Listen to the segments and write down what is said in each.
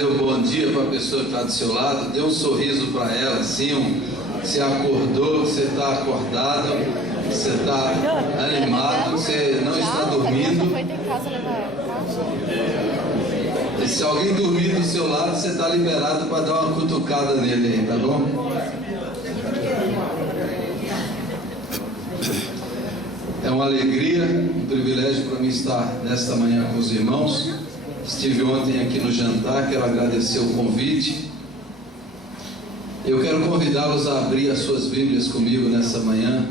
Dê um bom dia para a pessoa que está do seu lado, dê um sorriso para ela, assim, você acordou, você está acordado, você está animado, você não está dormindo. E se alguém dormir do seu lado, você está liberado para dar uma cutucada nele aí, tá bom? É uma alegria, um privilégio para mim estar nesta manhã com os irmãos. Estive ontem aqui no jantar, quero agradecer o convite. Eu quero convidá-los a abrir as suas Bíblias comigo nessa manhã,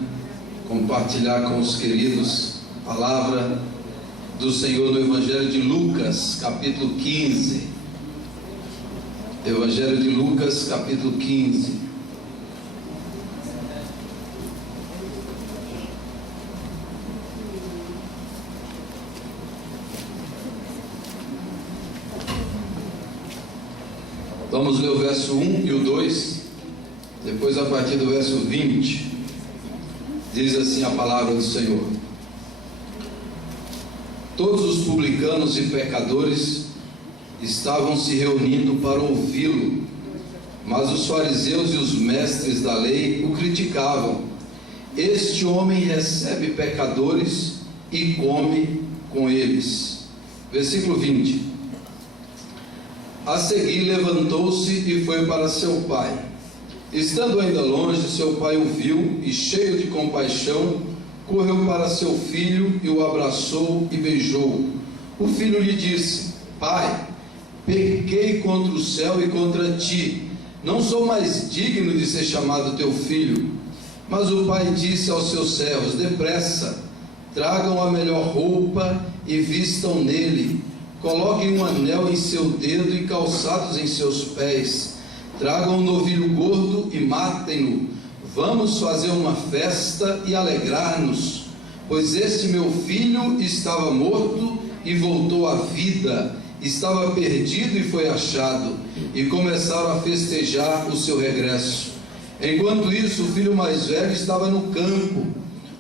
compartilhar com os queridos a palavra do Senhor no Evangelho de Lucas, capítulo 15. Evangelho de Lucas, capítulo 15. Vamos ler o verso 1 e o 2, depois a partir do verso 20, diz assim a palavra do Senhor: Todos os publicanos e pecadores estavam se reunindo para ouvi-lo, mas os fariseus e os mestres da lei o criticavam. Este homem recebe pecadores e come com eles. Versículo 20. A seguir levantou-se e foi para seu pai. Estando ainda longe, seu pai o viu e, cheio de compaixão, correu para seu filho e o abraçou e beijou. O filho lhe disse: Pai, pequei contra o céu e contra ti, não sou mais digno de ser chamado teu filho. Mas o pai disse aos seus servos: Depressa, tragam a melhor roupa e vistam nele. Coloquem um anel em seu dedo e calçados em seus pés. Tragam um novilho gordo e matem-no. Vamos fazer uma festa e alegrar-nos, pois este meu filho estava morto e voltou à vida, estava perdido e foi achado. E começaram a festejar o seu regresso. Enquanto isso, o filho mais velho estava no campo.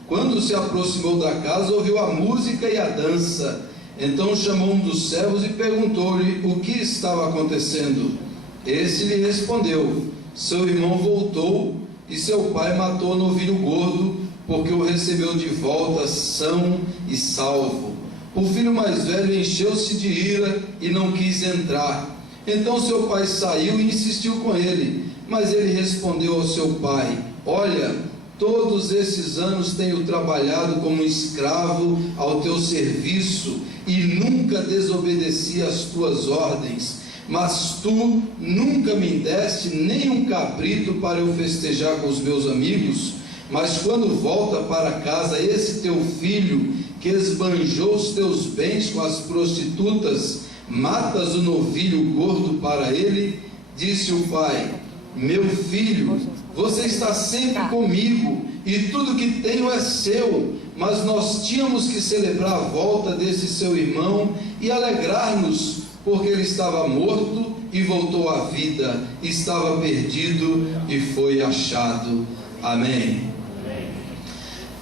Quando se aproximou da casa, ouviu a música e a dança. Então chamou um dos servos e perguntou-lhe o que estava acontecendo. Esse lhe respondeu: Seu irmão voltou e seu pai matou o novilho gordo, porque o recebeu de volta são e salvo. O filho mais velho encheu-se de ira e não quis entrar. Então seu pai saiu e insistiu com ele, mas ele respondeu ao seu pai: Olha, todos esses anos tenho trabalhado como escravo ao teu serviço e nunca desobedeci às tuas ordens, mas tu nunca me deste nem um cabrito para eu festejar com os meus amigos. Mas quando volta para casa esse teu filho, que esbanjou os teus bens com as prostitutas, matas o novilho gordo para ele. Disse o pai: Meu filho, você está sempre comigo e tudo que tenho é seu, mas nós tínhamos que celebrar a volta desse seu irmão e alegrar-nos, porque ele estava morto e voltou à vida, estava perdido e foi achado. Amém.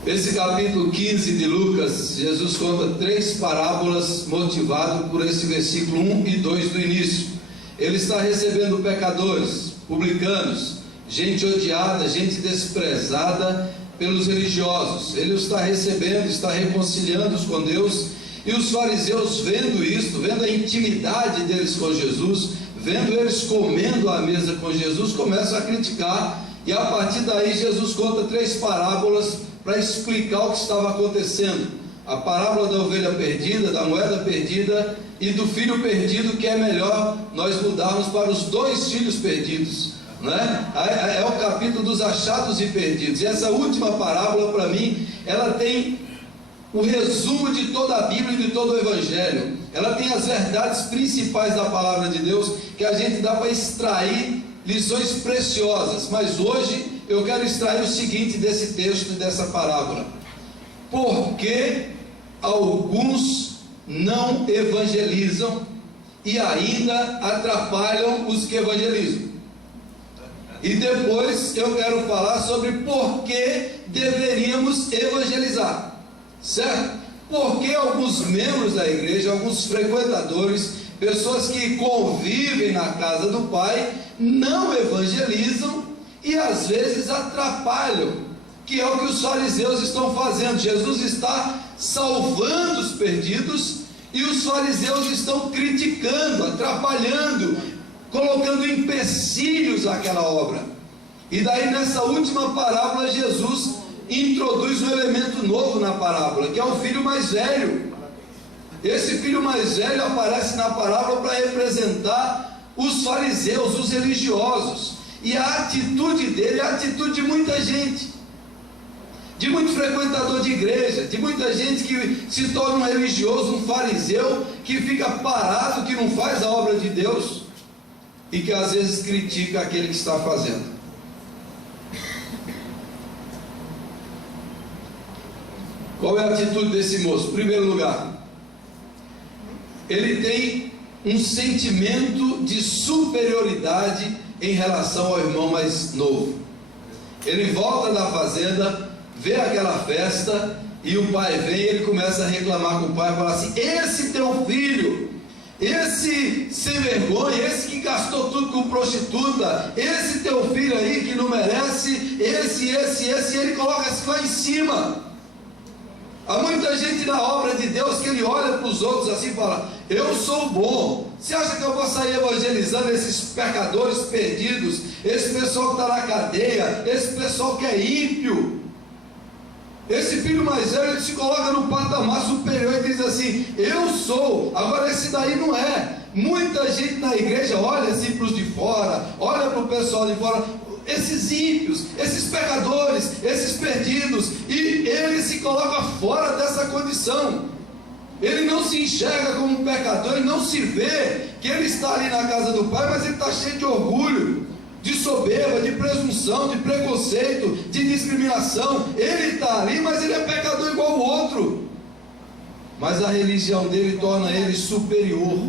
Esse capítulo 15 de Lucas, Jesus conta 3 parábolas motivado por esse versículo 1 e 2 do início. Ele está recebendo pecadores, publicanos, gente odiada, gente desprezada pelos religiosos. Ele os está recebendo, está reconciliando-os com Deus. E os fariseus, vendo isto, vendo a intimidade deles com Jesus, vendo eles comendo à mesa com Jesus, começam a criticar. E a partir daí Jesus conta 3 parábolas para explicar o que estava acontecendo. A parábola da ovelha perdida, da moeda perdida e do filho perdido, que é melhor nós mudarmos para os 2 filhos perdidos, né? É o capítulo dos achados e perdidos. E essa última parábola, para mim, ela tem o resumo de toda a Bíblia e de todo o Evangelho. Ela tem as verdades principais da palavra de Deus, que a gente dá para extrair lições preciosas. Mas hoje eu quero extrair o seguinte desse texto e dessa parábola: por que alguns não evangelizam e ainda atrapalham os que evangelizam? E depois eu quero falar sobre por que deveríamos evangelizar, certo? Porque alguns membros da igreja, alguns frequentadores, pessoas que convivem na casa do Pai, não evangelizam e às vezes atrapalham, que é o que os fariseus estão fazendo. Jesus está salvando os perdidos e os fariseus estão criticando, atrapalhando, colocando empecilhos àquela obra. E daí nessa última parábola Jesus introduz um elemento novo na parábola, que é o filho mais velho. Esse filho mais velho aparece na parábola para representar os fariseus, os religiosos, e a atitude dele é a atitude de muita gente, de muito frequentador de igreja, de muita gente que se torna um religioso, um fariseu, que fica parado, que não faz a obra de Deus e que às vezes critica aquele que está fazendo. Qual é a atitude desse moço? Em primeiro lugar, ele tem um sentimento de superioridade em relação ao irmão mais novo. Ele volta da fazenda, vê aquela festa, e o pai vem e ele começa a reclamar com o pai, fala assim: esse teu filho, esse sem vergonha, esse que gastou tudo com prostituta, esse teu filho aí que não merece, esse, e ele coloca assim lá em cima. Há muita gente na obra de Deus que ele olha para os outros assim e fala: eu sou bom. Você acha que eu vou sair evangelizando esses pecadores perdidos, esse pessoal que está na cadeia, esse pessoal que é ímpio? Esse filho mais velho, ele se coloca no patamar superior e diz assim: eu sou. Agora esse daí não é. Muita gente na igreja olha assim para os de fora, olha para o pessoal de fora, esses ímpios, esses pecadores, esses perdidos, e ele se coloca fora dessa condição. Ele não se enxerga como um pecador, ele não se vê que ele está ali na casa do Pai, mas ele está cheio de orgulho, de soberba, de presunção, de preconceito, de discriminação. Ele está ali, mas ele é pecador igual o outro. Mas a religião dele torna ele superior.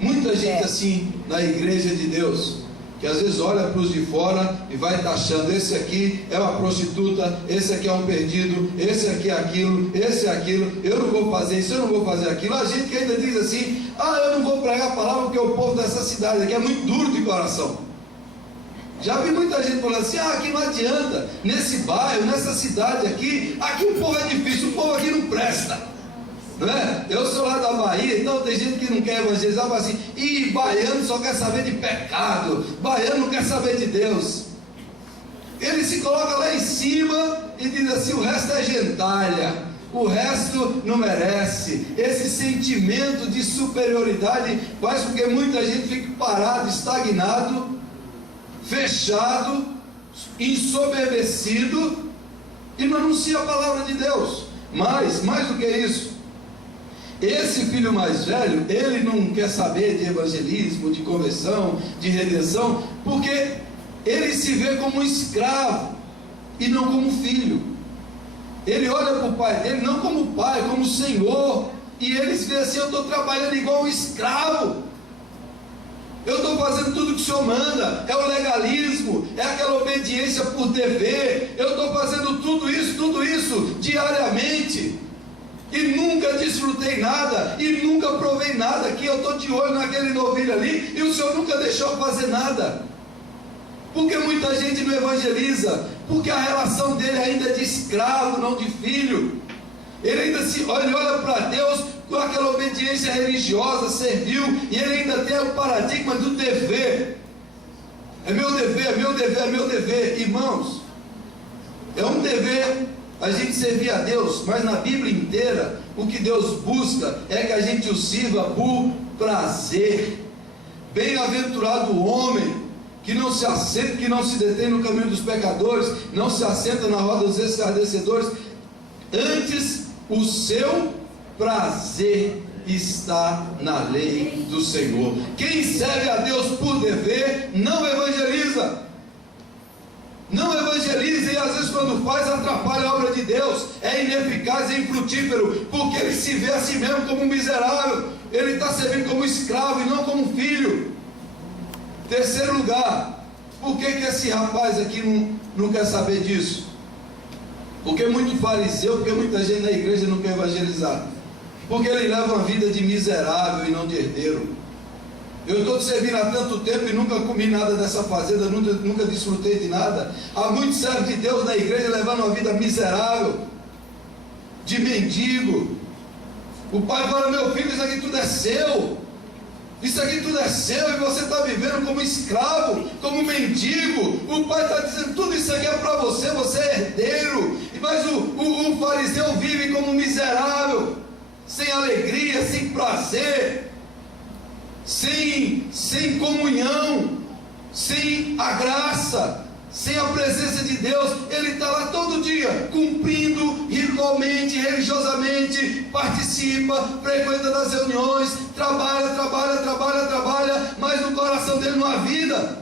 Muita gente assim na igreja de Deus, que às vezes olha para os de fora e vai taxando: esse aqui é uma prostituta, esse aqui é um perdido, esse aqui é aquilo, esse é aquilo, eu não vou fazer isso, eu não vou fazer aquilo. A gente que ainda diz assim: eu não vou pregar a palavra porque o povo dessa cidade aqui é muito duro de coração. Já vi muita gente falando assim: aqui não adianta, nesse bairro, nessa cidade aqui o povo é difícil, o povo aqui não presta. Não é? Eu sou lá da Bahia, então tem gente que não quer evangelizar, fala assim: baiano só quer saber de pecado, baiano não quer saber de Deus. Ele se coloca lá em cima e diz assim: o resto é gentalha, o resto não merece. Esse sentimento de superioridade faz com que muita gente fique parado, estagnado, fechado, ensoberbecido, e não anuncia a palavra de Deus. Mas, mais do que isso, esse filho mais velho, ele não quer saber de evangelismo, de conversão, de redenção, porque ele se vê como um escravo e não como filho. Ele olha para o pai dele não como pai, como senhor, e ele se vê assim: eu estou trabalhando igual um escravo, eu estou fazendo tudo que o senhor manda, é o legalismo, é aquela obediência por dever, eu estou fazendo tudo isso diariamente, e nunca desfrutei nada, e nunca provei nada aqui. Eu estou de olho naquele novilho ali, e o senhor nunca deixou fazer nada. Porque muita gente não evangeliza, porque a relação dele ainda é de escravo, não de filho. Ele ainda olha para Deus com aquela obediência religiosa, servil, e ele ainda tem o paradigma do dever. É meu dever, é meu dever, é meu dever. Irmãos, é um dever a gente servir a Deus, mas na Bíblia inteira o que Deus busca é que a gente o sirva por prazer. Bem-aventurado o homem que não se assenta, que não se detém no caminho dos pecadores, não se assenta na roda dos escarnecedores, antes o seu prazer está na lei do Senhor. Quem serve a Deus por dever não evangeliza. Não evangeliza, e às vezes quando faz atrapalha a obra de Deus, é ineficaz, é infrutífero, porque ele se vê a si mesmo como um miserável, ele está servindo como escravo e não como filho. Terceiro lugar, por que esse rapaz aqui não quer saber disso? Porque muito fariseu, porque muita gente na igreja não quer evangelizar. porque ele leva uma vida de miserável e não de herdeiro. Eu estou te servindo há tanto tempo e nunca comi nada dessa fazenda, nunca desfrutei de nada. Há muitos servos de Deus na igreja levando uma vida miserável, de mendigo. O pai fala: meu filho, isso aqui tudo é seu, isso aqui tudo é seu, e você está vivendo como escravo, como mendigo. O pai está dizendo: tudo isso aqui é para você, você é herdeiro. Mas o fariseu vive como miserável, sem alegria, sem prazer, sem comunhão, sem a graça, sem a presença de Deus. Ele está lá todo dia, cumprindo ritualmente, religiosamente, participa, frequenta das reuniões, trabalha, mas no coração dele não há vida.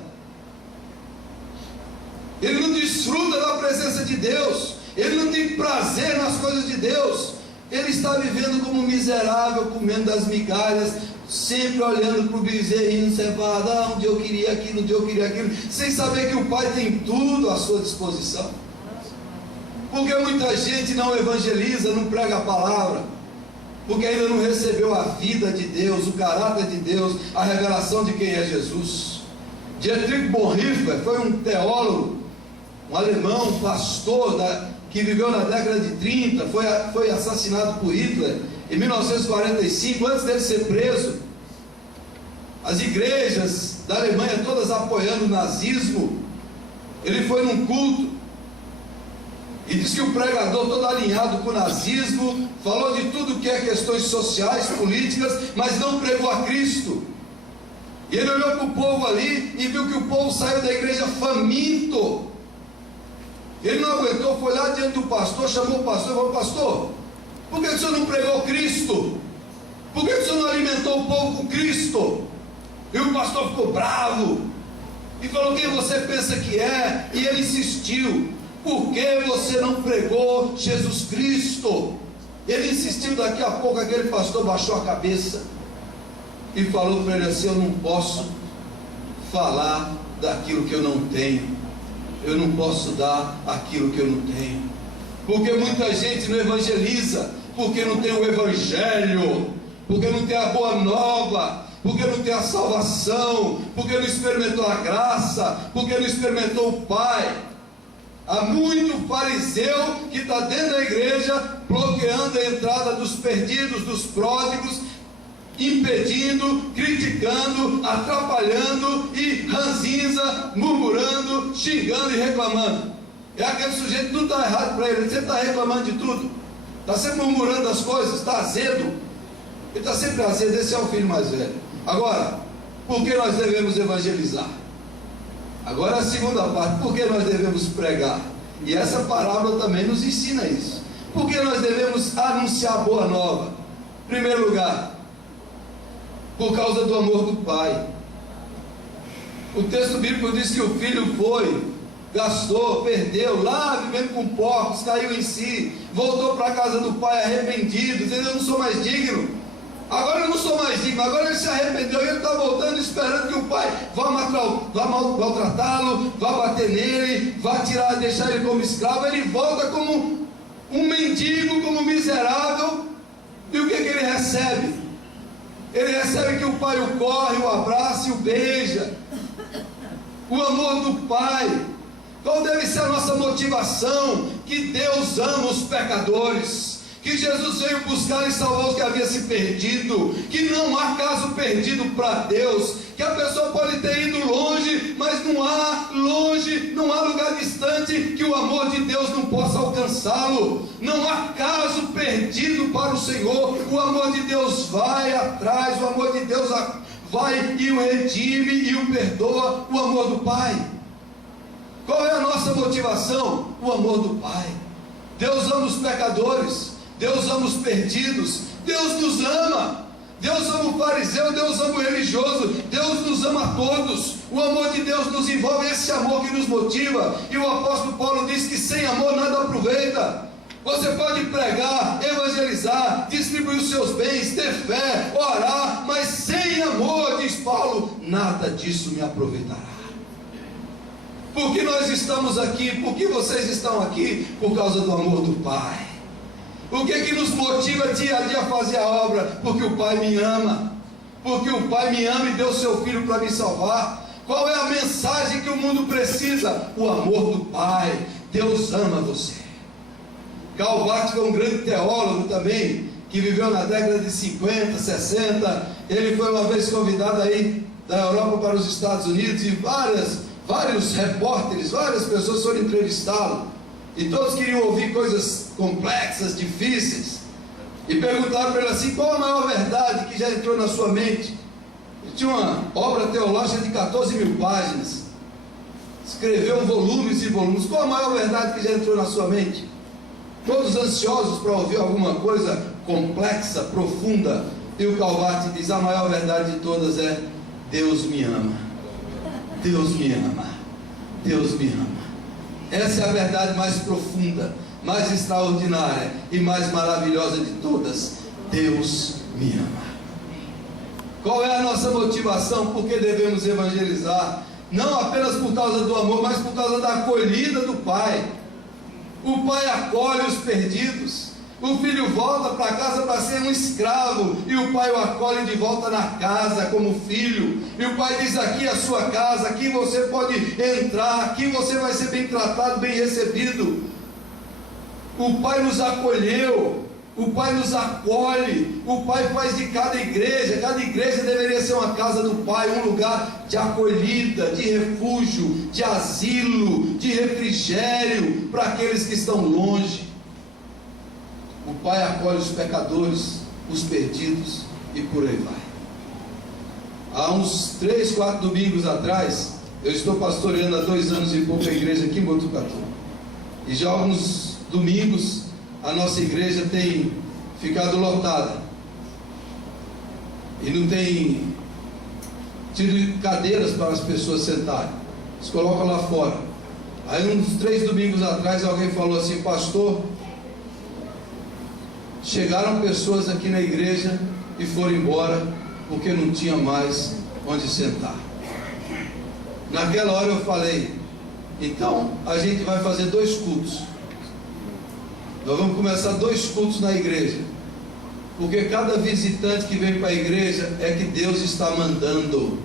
Ele não desfruta da presença de Deus, ele não tem prazer nas coisas de Deus. Ele está vivendo como miserável, comendo das migalhas, sempre olhando para o bezerrinho cevado. Um dia eu queria aquilo, um dia eu queria aquilo, sem saber que o Pai tem tudo à sua disposição. Porque muita gente não evangeliza, não prega a palavra, porque ainda não recebeu a vida de Deus, o caráter de Deus, a revelação de quem é Jesus. Dietrich Bonhoeffer foi um teólogo, um alemão, um pastor que viveu na década de 30, foi assassinado por Hitler em 1945, antes dele ser preso. As igrejas da Alemanha todas apoiando o nazismo. Ele foi num culto e disse que o pregador, todo alinhado com o nazismo, falou de tudo que é questões sociais, políticas, mas não pregou a Cristo. E ele olhou para o povo ali e viu que o povo saiu da igreja faminto. Ele não aguentou, foi lá diante do pastor, chamou o pastor e falou: pastor, por que o senhor não pregou Cristo? Por que o senhor não alimentou o povo com Cristo? E o pastor ficou bravo e falou: quem você pensa que é? E ele insistiu: por que você não pregou Jesus Cristo? Ele insistiu. Daqui a pouco aquele pastor baixou a cabeça e falou para ele assim: eu não posso falar daquilo que eu não tenho, eu não posso dar aquilo que eu não tenho. Porque muita gente não evangeliza, porque não tem o evangelho, porque não tem a boa nova, porque não tem a salvação, porque não experimentou a graça, porque não experimentou o Pai. Há muito fariseu que está dentro da igreja, bloqueando a entrada dos perdidos, dos pródigos, impedindo, criticando, atrapalhando e ranzinza, murmurando, xingando e reclamando. É aquele sujeito que tudo está errado para ele sempre está reclamando de tudo, está sempre murmurando das coisas, está azedo, ele está sempre azedo. Esse é o filho mais velho. Agora, por que nós devemos evangelizar? Agora a segunda parte: por que nós devemos pregar? E essa parábola também nos ensina isso. Por que nós devemos anunciar a boa nova? Em primeiro lugar, por causa do amor do Pai. O texto bíblico diz que o filho foi, gastou, perdeu, lá vivendo com porcos, caiu em si, voltou para a casa do pai arrependido, dizendo: eu não sou mais digno, agora eu não sou mais digno. Agora ele se arrependeu e ele está voltando, esperando que o pai vá maltratá-lo, vá bater nele, vá deixar ele como escravo. Ele volta como um mendigo, como um miserável. E o que ele recebe? Ele recebe que o pai o corre, o abraça e o beija. O amor do Pai. Qual deve ser a nossa motivação? Que Deus ama os pecadores, que Jesus veio buscar e salvar os que haviam se perdido, que não há caso perdido para Deus, que a pessoa pode ter ido longe, mas não há lugar distante que o amor de Deus não possa alcançá-lo. Não há caso perdido para o Senhor. O amor de Deus vai atrás, o amor de Deus vai e o redime e o perdoa. O amor do Pai. Qual é a nossa motivação? O amor do Pai. Deus ama os pecadores, Deus ama os perdidos, Deus nos ama. Deus ama o fariseu, Deus ama o religioso, Deus nos ama a todos. O amor de Deus nos envolve, esse amor que nos motiva. E o apóstolo Paulo diz que sem amor nada aproveita. Você pode pregar, evangelizar, distribuir os seus bens, ter fé, orar, mas sem amor, diz Paulo, nada disso me aproveitará. Por que nós estamos aqui? Por que vocês estão aqui? Por causa do amor do Pai. O que que nos motiva dia a dia a fazer a obra? Porque o Pai me ama. Porque o Pai me ama e deu seu Filho para me salvar. Qual é a mensagem que o mundo precisa? O amor do Pai. Deus ama você. Karl Barth foi um grande teólogo também, que viveu na década de 50, 60. Ele foi uma vez convidado aí da Europa para os Estados Unidos e vários repórteres, várias pessoas foram entrevistá-lo. E todos queriam ouvir coisas complexas, difíceis. E perguntaram para ele assim: qual a maior verdade que já entrou na sua mente? Ele tinha uma obra teológica de 14 mil páginas. Escreveu volumes e volumes. Qual a maior verdade que já entrou na sua mente? Todos ansiosos para ouvir alguma coisa complexa, profunda. E o Karl Barth diz: a maior verdade de todas é: Deus me ama. Deus me ama. Deus me ama. Essa é a verdade mais profunda, mais extraordinária e mais maravilhosa de todas. Deus me ama. Qual é a nossa motivação? Por que devemos evangelizar? Não apenas por causa do amor, mas por causa da acolhida do Pai. O Pai acolhe os perdidos. O filho volta para casa para ser um escravo, e o Pai o acolhe de volta na casa como filho. E o Pai diz: aqui é a sua casa, aqui você pode entrar, aqui você vai ser bem tratado, bem recebido. O Pai nos acolheu, o Pai nos acolhe. O Pai faz de cada igreja deveria ser uma casa do Pai, um lugar de acolhida, de refúgio, de asilo, de refrigério para aqueles que estão longe. O Pai acolhe os pecadores, os perdidos e por aí vai. Há uns 3, 4 domingos atrás, eu estou pastoreando há 2 anos e pouco a igreja aqui em Botucatu. E já há alguns domingos a nossa igreja tem ficado lotada. E não tem tido cadeiras para as pessoas sentarem. Eles colocam lá fora. Aí uns 3 domingos atrás alguém falou assim: pastor, chegaram pessoas aqui na igreja e foram embora porque não tinha mais onde sentar. Naquela hora eu falei: então a gente vai fazer 2 cultos. Nós vamos começar 2 cultos na igreja, porque cada visitante que vem para a igreja é que Deus está mandando.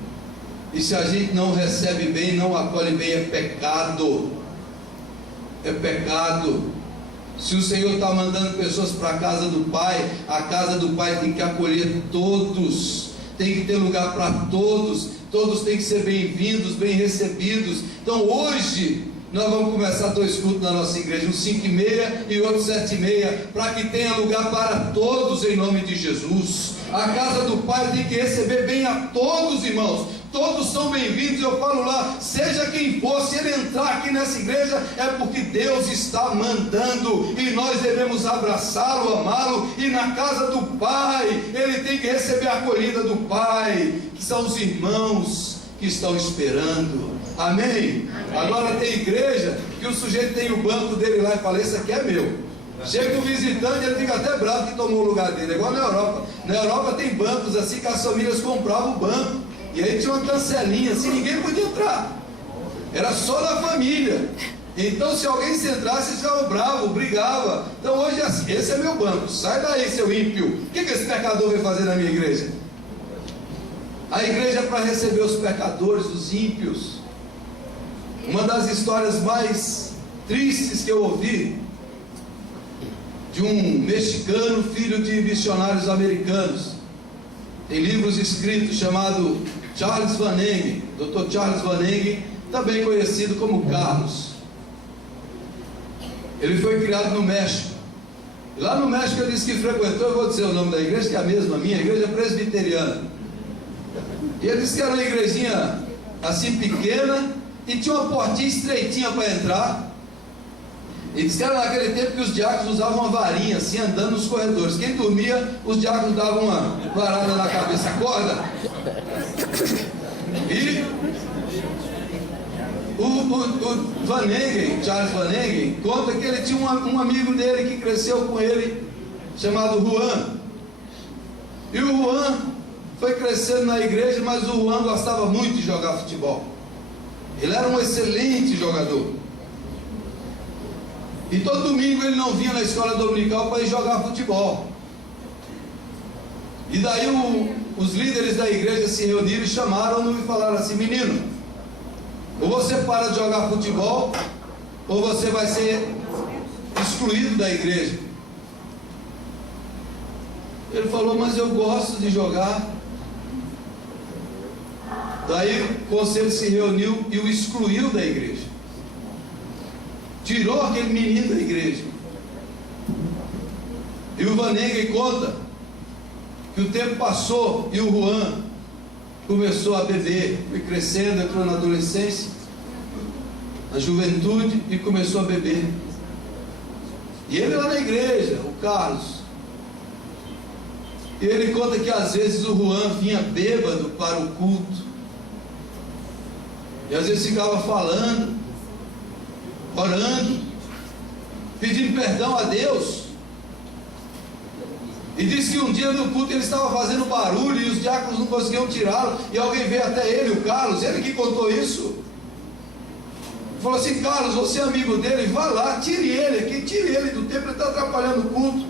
E se a gente não recebe bem, não acolhe bem, é pecado. É pecado. Se o Senhor está mandando pessoas para a casa do Pai, a casa do Pai tem que acolher todos, tem que ter lugar para todos, todos têm que ser bem-vindos, bem recebidos. Então hoje nós vamos começar 2 cultos na nossa igreja, um 5h30 e outro 7h30, para que tenha lugar para todos em nome de Jesus. A casa do Pai tem que receber bem a todos, irmãos. Todos são bem-vindos. Eu falo lá, seja quem for, se ele entrar aqui nessa igreja, é porque Deus está mandando, e nós devemos abraçá-lo, amá-lo. E na casa do Pai, ele tem que receber a acolhida do Pai, que são os irmãos que estão esperando. Amém? Agora tem igreja que o sujeito tem o banco dele lá e fala: esse aqui é meu. Chega um visitante, ele fica até bravo que tomou o lugar dele. É igual na Europa. Na Europa tem bancos assim que as famílias compravam o banco, e aí tinha uma cancelinha assim, ninguém podia entrar, era só da família. Então se alguém se entrasse, ficava bravo, brigava. Então hoje é assim: esse é meu banco, sai daí, seu ímpio. O que esse pecador vai fazer na minha igreja? A igreja é para receber os pecadores, os ímpios. Uma das histórias mais tristes que eu ouvi, de um mexicano, filho de missionários americanos, tem livros escritos, chamado Charles Van Engen, Dr. Charles Van Engen, também conhecido como Carlos. Ele foi criado no México. E lá no México ele disse que frequentou, eu vou dizer o nome da igreja, que é a mesma minha, a igreja presbiteriana. E ele disse que era uma igrejinha assim pequena, e tinha uma portinha estreitinha para entrar. E disse que era naquele tempo que os diáconos usavam uma varinha assim, andando nos corredores. Quem dormia, os diáconos davam uma varada na cabeça. Acorda! E o Van Engen, Charles Van Engen, conta que ele tinha um amigo dele que cresceu com ele, chamado Juan. E o Juan foi crescendo na igreja, mas o Juan gostava muito de jogar futebol. Ele era um excelente jogador. E todo domingo ele não vinha na escola dominical para ir jogar futebol. E daí os líderes da igreja se reuniram e chamaram-no e falaram assim: menino, ou você para de jogar futebol, ou você vai ser excluído da igreja. Ele falou: mas eu gosto de jogar. Daí o conselho se reuniu e o excluiu da igreja. Tirou aquele menino da igreja. E o Vanengue conta que o tempo passou e o Juan começou a beber, foi crescendo, entrou na adolescência, na juventude, e começou a beber. E ele lá na igreja, o Carlos, e ele conta que às vezes o Juan vinha bêbado para o culto, e às vezes ficava falando, orando, pedindo perdão a Deus. E disse que um dia no culto ele estava fazendo barulho e os diáconos não conseguiam tirá-lo, e alguém veio até ele, o Carlos, ele que contou isso. Falou assim: Carlos, você é amigo dele, vá lá, tire ele aqui, tire ele do templo, ele está atrapalhando o culto.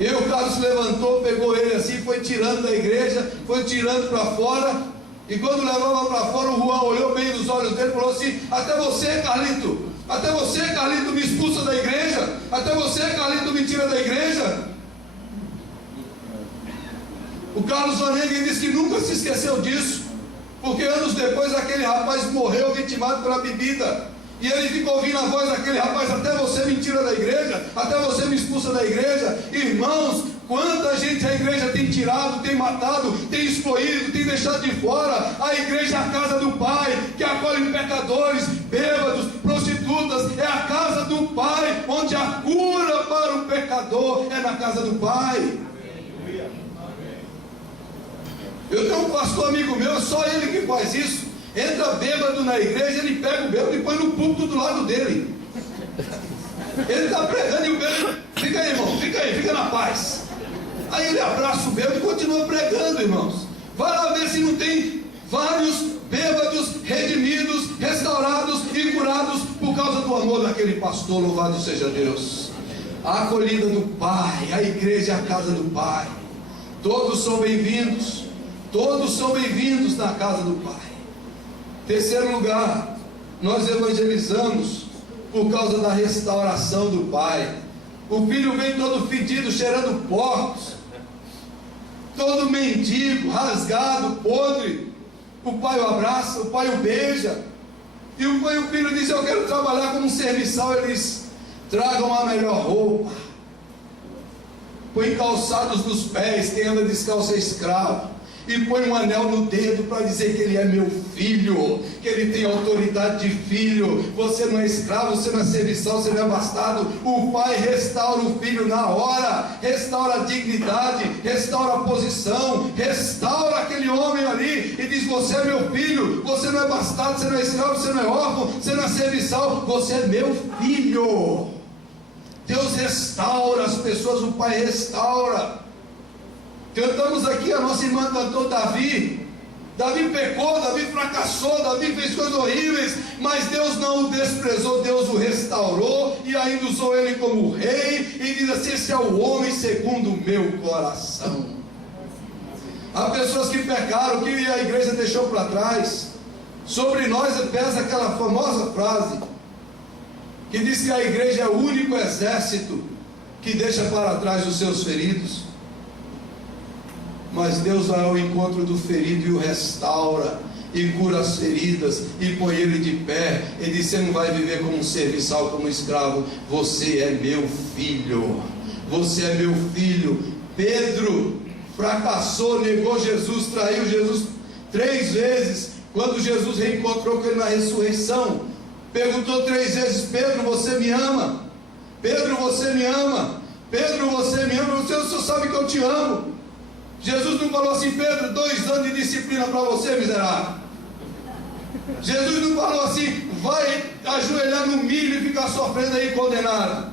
E aí o Carlos se levantou, pegou ele assim, foi tirando da igreja, foi tirando para fora. E quando levava para fora, o Juan olhou bem nos olhos dele e falou assim: até você, Carlito, me expulsa da igreja, até você, Carlito, me tira da igreja. O Carlos Vanengue disse que nunca se esqueceu disso, porque anos depois aquele rapaz morreu vitimado pela bebida, e ele ficou ouvindo a voz daquele rapaz: até você me tira da igreja, até você me expulsa da igreja. Irmãos, quanta gente a igreja tem tirado, tem matado, tem excluído, tem deixado de fora. A igreja é a casa do Pai, que acolhe pecadores, bêbados, prostitutas. É a casa do Pai, onde a cura para o pecador é na casa do Pai. Eu tenho um pastor amigo meu, só ele que faz isso. Entra bêbado na igreja, ele pega o bêbado e põe no púlpito do lado dele. Ele está pregando e o bêbado: fica aí, irmão, fica na paz. Aí ele abraça o bêbado e continua pregando, irmãos. Vai lá ver se não tem vários bêbados redimidos, restaurados e curados por causa do amor daquele pastor. Louvado seja Deus. A acolhida do Pai, a igreja é a casa do Pai. Todos são bem-vindos. Todos são bem-vindos na casa do Pai. Terceiro lugar, nós evangelizamos por causa da restauração do Pai. O filho vem todo fedido, cheirando porcos, todo mendigo, rasgado, podre. O pai o abraça, o pai o beija. E o filho diz: eu quero trabalhar como um serviçal. Ele diz: tragam a melhor roupa, põe calçados nos pés, quem anda descalço é escravo, e põe um anel no dedo para dizer que ele é meu filho, que ele tem autoridade de filho. Você não é escravo, você não é serviçal, você não é bastardo. O pai restaura o filho na hora, restaura a dignidade, restaura a posição, restaura aquele homem ali e diz: você é meu filho, você não é bastardo, você não é escravo, você não é órfão, você não é serviçal, você é meu filho. Deus restaura as pessoas, o Pai restaura. Cantamos aqui, a nossa irmã cantou Davi. Davi pecou, Davi fracassou, Davi fez coisas horríveis, mas Deus não o desprezou, Deus o restaurou e ainda usou ele como rei, e diz assim: esse é o homem segundo o meu coração. Há pessoas que pecaram, que a igreja deixou para trás. Sobre nós pesa aquela famosa frase que diz que a igreja é o único exército que deixa para trás os seus feridos. Mas Deus vai ao encontro do ferido e o restaura, e cura as feridas, e põe ele de pé. Ele diz: você não vai viver como um serviçal, como um escravo. Você é meu filho. Você é meu filho. Pedro fracassou, negou Jesus, traiu Jesus 3 vezes. Quando Jesus reencontrou com ele na ressurreição, perguntou 3 vezes: Pedro, você me ama? Pedro, você me ama? Pedro, você me ama? O Senhor sabe que eu te amo. Jesus não falou assim: Pedro, 2 anos de disciplina para você, miserável. Jesus não falou assim: vai ajoelhar no milho e ficar sofrendo aí, condenado.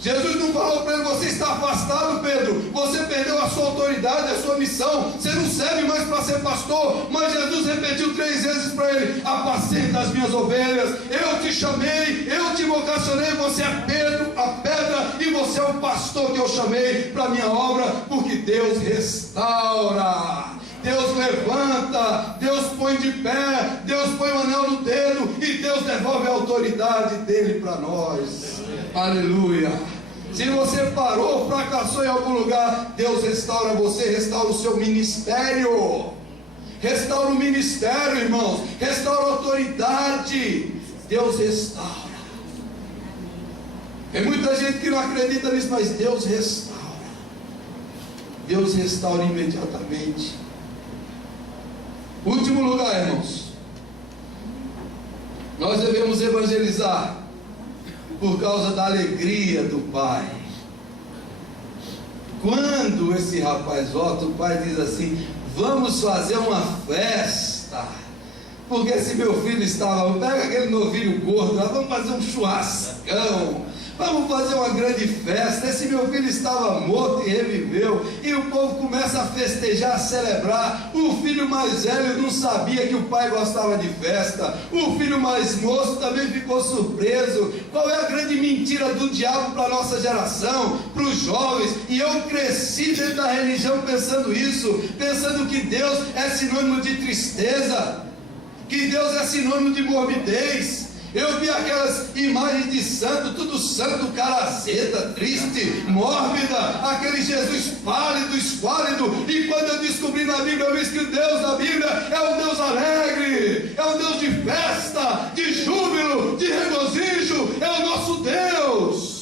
Jesus não falou para ele: você está afastado, Pedro, você perdeu a sua autoridade, a sua missão, você não serve mais para ser pastor. Mas Jesus repetiu 3 vezes para ele: apacenta as minhas ovelhas. Eu te chamei, eu te vocacionei, você é Pedro, a pedra, e você é o pastor que eu chamei para a minha obra, porque Deus restaura, Deus levanta, Deus põe de pé, Deus põe o anel no dedo, e Deus devolve a autoridade dele para nós. Aleluia. Se você parou, fracassou em algum lugar, Deus restaura você, restaura o seu ministério. Restaura o ministério, irmãos. Restaura a autoridade. Deus restaura. Tem muita gente que não acredita nisso, mas Deus restaura. Deus restaura imediatamente. Último lugar, irmãos. Nós devemos evangelizar por causa da alegria do pai. Quando esse rapaz volta, o pai diz assim: vamos fazer uma festa, porque esse meu filho estava, pega aquele novilho gordo, vamos fazer um churrascão, vamos fazer uma grande festa. Esse meu filho estava morto e reviveu, e o povo começa a festejar, a celebrar. O filho mais velho não sabia que o pai gostava de festa, o filho mais moço também ficou surpreso. Qual é a grande mentira do diabo para a nossa geração, para os jovens? E eu cresci dentro da religião pensando isso, pensando que Deus é sinônimo de tristeza, que Deus é sinônimo de morbidez. Eu vi aquelas imagens de santo, tudo santo, cara azeda, triste, mórbida, aquele Jesus pálido, esquálido. E quando eu descobri na Bíblia, eu vi que o Deus da Bíblia é um Deus alegre, é um Deus de festa, de júbilo, de regozijo, é o nosso Deus.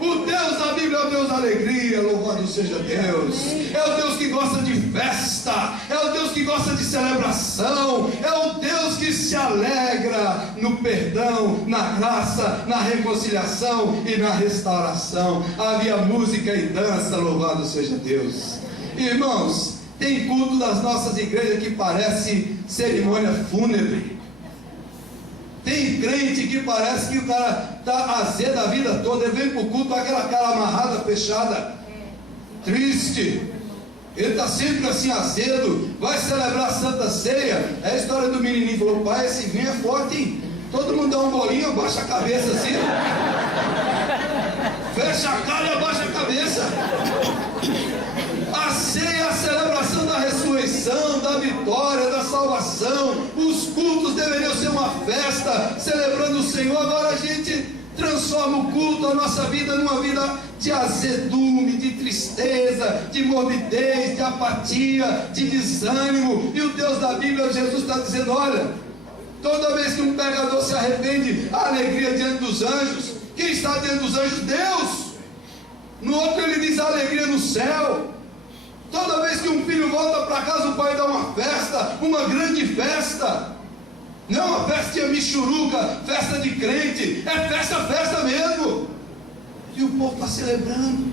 O Deus da Bíblia é o Deus da alegria, louvado seja Deus. É o Deus que gosta de festa, é o Deus que gosta de celebração, é o Deus que se alegra no perdão, na graça, na reconciliação e na restauração. Havia música e dança, louvado seja Deus. Irmãos, tem culto das nossas igrejas que parece cerimônia fúnebre. Tem crente que parece que o cara está azedo a vida toda, ele vem para o culto com aquela cara amarrada, fechada, triste, ele está sempre assim azedo, vai celebrar a Santa Ceia. É a história do menininho, falou: pai, esse vinho é forte, hein? Todo mundo dá um bolinho, abaixa a cabeça assim, fecha a cara e abaixa a cabeça. A ceia é a celebração da ressurreição, da vitória, da salvação. Os cultos deveriam ser uma festa, celebrando o Senhor. Agora a gente transforma o culto, a nossa vida, numa vida de azedume, de tristeza, de morbidez, de apatia, de desânimo. E o Deus da Bíblia, Jesus, está dizendo: olha, toda vez que um pecador se arrepende, há alegria diante dos anjos. Quem está diante dos anjos? Deus. No outro ele diz: a alegria no céu. Toda vez que um filho volta para casa, o pai dá uma festa, uma grande festa. Não é uma festinha michuruca, festa de crente, é festa mesmo. E o povo está celebrando,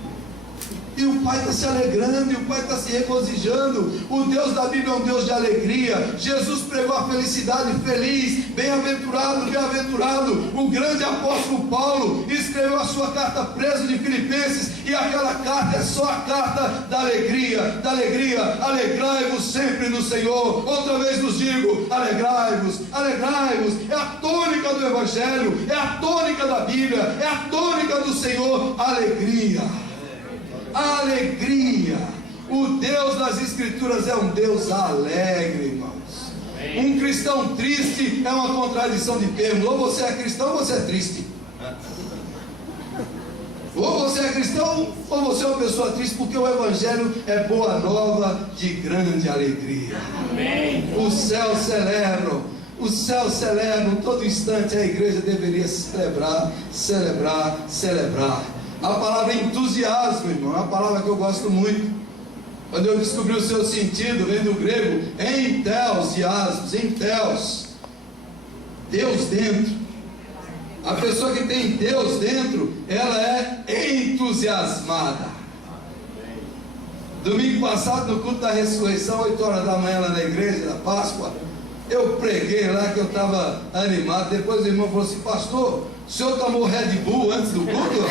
e o pai está se alegrando, e o pai está se regozijando. O Deus da Bíblia é um Deus de alegria. Jesus pregou a felicidade, feliz, bem-aventurado, bem-aventurado. O grande apóstolo Paulo escreveu a sua carta preso de Filipenses, e aquela carta é só a carta da alegria, da alegria. Alegrai-vos sempre no Senhor. Outra vez vos digo: alegrai-vos, alegrai-vos. É a tônica do Evangelho, é a tônica da Bíblia, é a tônica do Senhor. Alegria, alegria. O Deus das Escrituras é um Deus alegre, irmãos. Um cristão triste é uma contradição de termos. Ou você é cristão ou você é triste. Ou você é cristão ou você é uma pessoa triste, porque o Evangelho é boa nova de grande alegria. Amém. Os céus celebram, os céus celebram. Todo instante a igreja deveria celebrar, celebrar, celebrar. A palavra entusiasmo, irmão, é uma palavra que eu gosto muito. Quando eu descobri o seu sentido, vem do grego entusiasmos, enteos, Deus dentro. A pessoa que tem Deus dentro, ela é entusiasmada. Domingo passado, no culto da ressurreição, 8 horas da manhã lá na igreja da Páscoa, eu preguei lá que eu estava animado. Depois o irmão falou assim: pastor, o senhor tomou Red Bull antes do culto?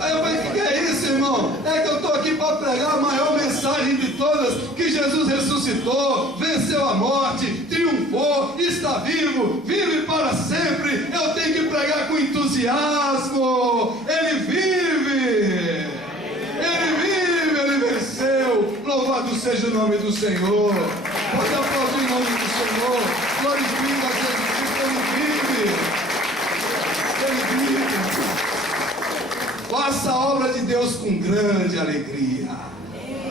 Aí eu falei: o que é isso, irmão? irmão? É que eu estou aqui para pregar a maior mensagem de todas, que Jesus ressuscitou, venceu a morte, triunfou, está vivo, vive para sempre. Eu tenho que pregar com entusiasmo. Ele vive, ele venceu. Louvado seja o nome do Senhor. Pode aplaudir o nome do Senhor. Glorifica a Jesus Cristo, ele vive. Faça a obra de Deus com grande alegria.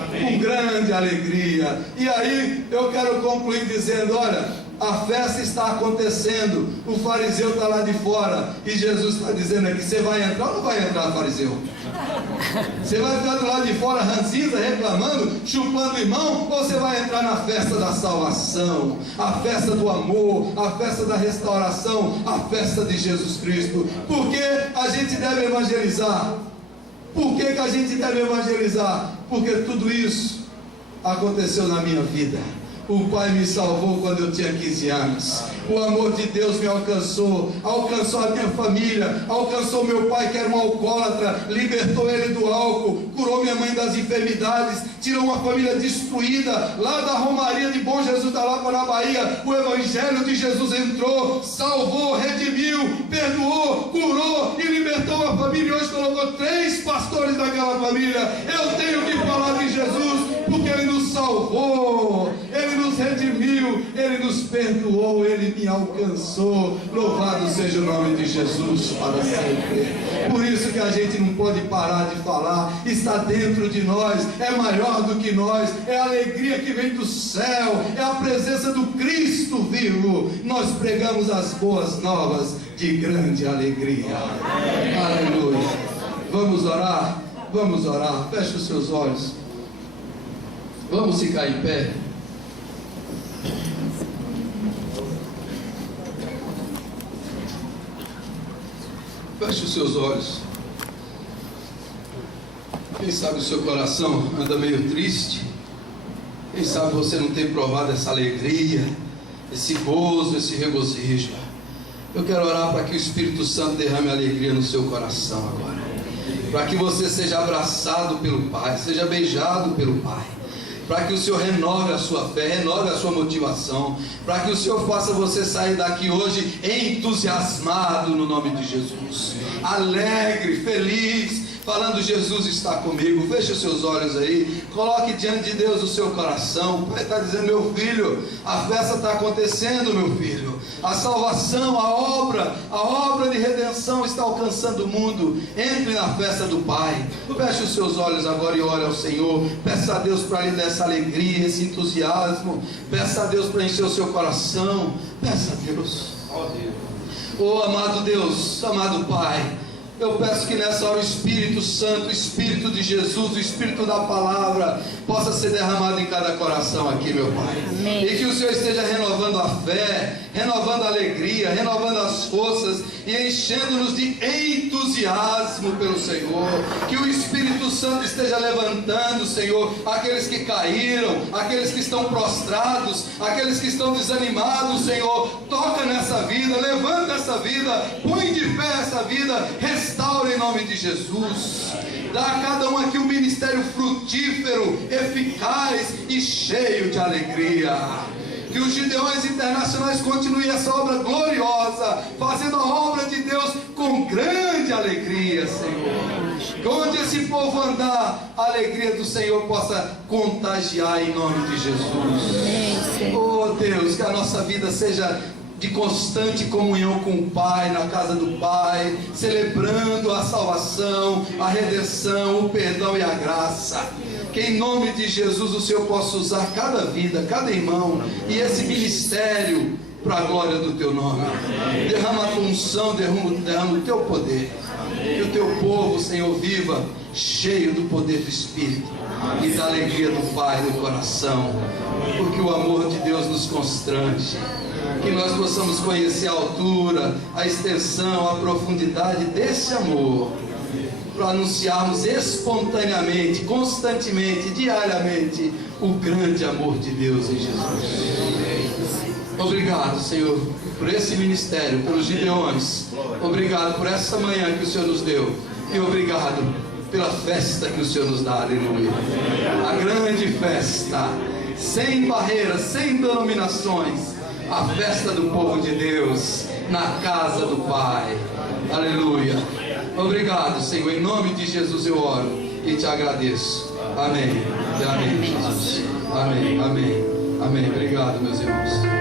Com grande alegria. E aí eu quero concluir dizendo: olha, a festa está acontecendo, o fariseu está lá de fora, e Jesus está dizendo aqui: você vai entrar ou não vai entrar, fariseu? Você vai ficar do lado de fora ranzinza, reclamando, chupando limão, ou você vai entrar na festa da salvação, a festa do amor, a festa da restauração, a festa de Jesus Cristo? Por que a gente deve evangelizar? Por que a gente deve evangelizar? Porque tudo isso aconteceu na minha vida. O Pai me salvou quando eu tinha 15 anos. O amor de Deus me alcançou, alcançou a minha família, alcançou meu pai, que era um alcoólatra, libertou ele do álcool, curou minha mãe das enfermidades, tirou uma família destruída lá da Romaria de Bom Jesus da Lapa, na Bahia. O Evangelho de Jesus entrou, salvou, redimiu, perdoou, curou e libertou uma família. E hoje colocou 3 pastores daquela família. Eu tenho que falar de Jesus, porque Ele nos salvou, Ele nos redimiu, Ele nos perdoou, Ele me alcançou. Louvado seja o nome de Jesus para sempre. Por isso que a gente não pode parar de falar. Está dentro de nós, é maior do que nós, é a alegria que vem do céu, é a presença do Cristo vivo. Nós pregamos as boas novas de grande alegria. Aleluia. Vamos orar? Vamos orar. Feche os seus olhos. Vamos ficar em pé. Feche os seus olhos. Quem sabe o seu coração anda meio triste. Quem sabe você não tem provado essa alegria, esse gozo, esse regozijo. Eu quero orar para que o Espírito Santo derrame alegria no seu coração agora, para que você seja abraçado pelo Pai, seja beijado pelo Pai, para que o Senhor renove a sua fé, renove a sua motivação, para que o Senhor faça você sair daqui hoje entusiasmado no nome de Jesus, alegre, feliz, falando: Jesus está comigo. Feche os seus olhos aí, coloque diante de Deus o seu coração. O Pai está dizendo: meu filho, a festa está acontecendo, meu filho, a salvação, a obra de redenção está alcançando o mundo. Entre na festa do Pai. Feche os seus olhos agora e ore ao Senhor. Peça a Deus para lhe dar essa alegria, esse entusiasmo. Peça a Deus para encher o seu coração. Peça a Deus. Oh amado Deus, amado Pai, eu peço que nessa hora o Espírito Santo, o Espírito de Jesus, o Espírito da Palavra possa ser derramado em cada coração aqui, meu Pai. Amém. E que o Senhor esteja renovando a fé, renovando a alegria, renovando as forças e enchendo-nos de entusiasmo pelo Senhor. Que o Espírito Santo esteja levantando, Senhor, aqueles que caíram, aqueles que estão prostrados, aqueles que estão desanimados, Senhor. Toca nessa vida, levanta essa vida, põe de pé essa vida, restaura em nome de Jesus. Dá a cada um aqui um ministério frutífero, eficaz e cheio de alegria. Que os Gideões Internacionais continuem essa obra gloriosa, fazendo a obra de Deus com grande alegria, Senhor. Que onde esse povo andar, a alegria do Senhor possa contagiar em nome de Jesus. Oh Deus, que a nossa vida seja de constante comunhão com o Pai, na casa do Pai, celebrando a salvação, a redenção, o perdão e a graça. Que em nome de Jesus o Senhor possa usar cada vida, cada irmão e esse ministério para a glória do Teu nome. Derrama a Tua unção, derrama o Teu poder. Que o Teu povo, Senhor, viva cheio do poder do Espírito e da alegria do Pai no coração, porque o amor de Deus nos constrange. Que nós possamos conhecer a altura, a extensão, a profundidade desse amor, para anunciarmos espontaneamente, constantemente, diariamente, o grande amor de Deus em Jesus. Obrigado, Senhor, por esse ministério, pelos Gideões. Obrigado por essa manhã que o Senhor nos deu. E obrigado pela festa que o Senhor nos dá, aleluia. A grande festa, sem barreiras, sem denominações, a festa do povo de Deus, na casa do Pai, aleluia. Obrigado, Senhor, em nome de Jesus eu oro e te agradeço. Amém, amém, Jesus. Amém, amém, amém. Obrigado, meus irmãos.